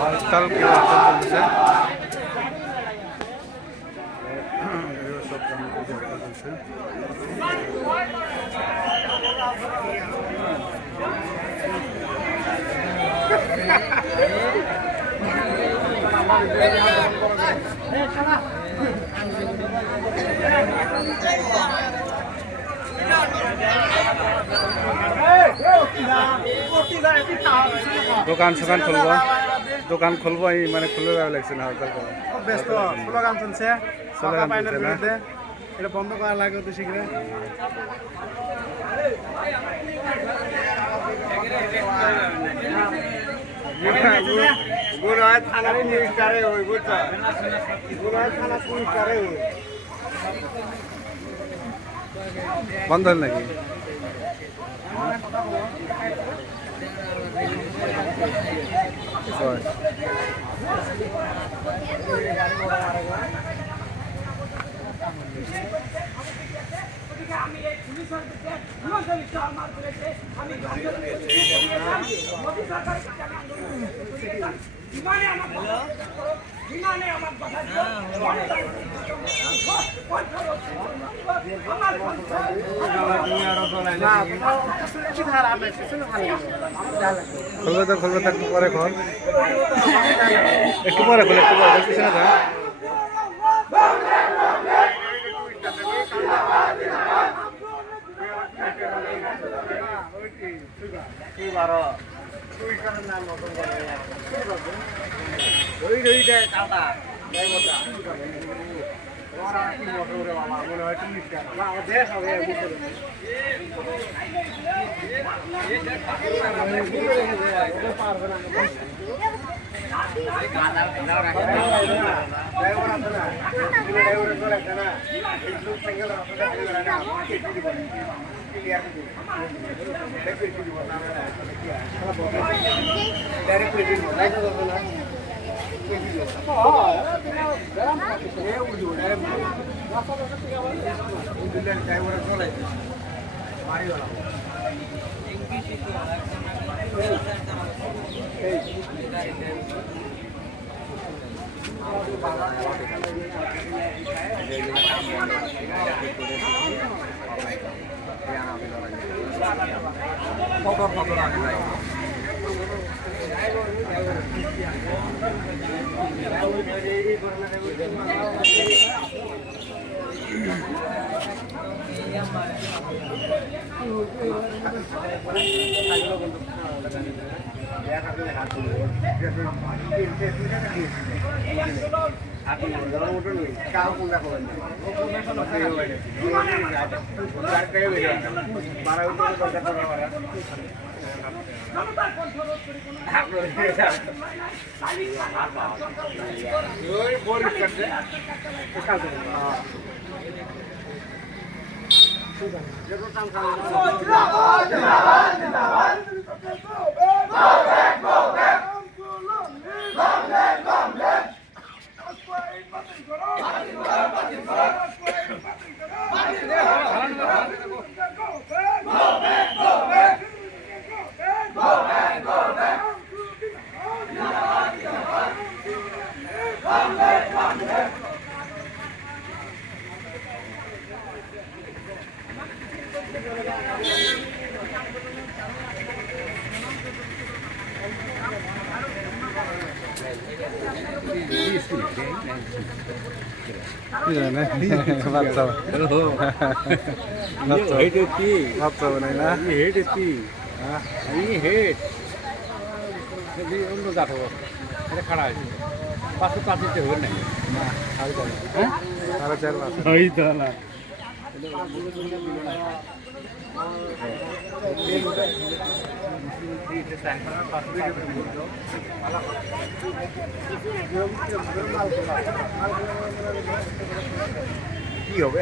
হরতাল চলতেছে। দোকান সোকান খুলবো, দোকান খুলবো এই মানে খুলে দেওয়া লাগছে না। ব্যস্ত স্লোগান চলছে, সরকার আইনের বিরুদ্ধে, এটা বন্ধ করা লাগে তো শীঘ্র। বন্ধ হল নাকি? খুলবে তো খুলবে তো একটু পরে খোল, একটু পরে খোল, একটু পরে বলছিস না? খাড়া হয়েছে 505 দিতে হবে না, আরো 4 মাস ওই তো না কি হবে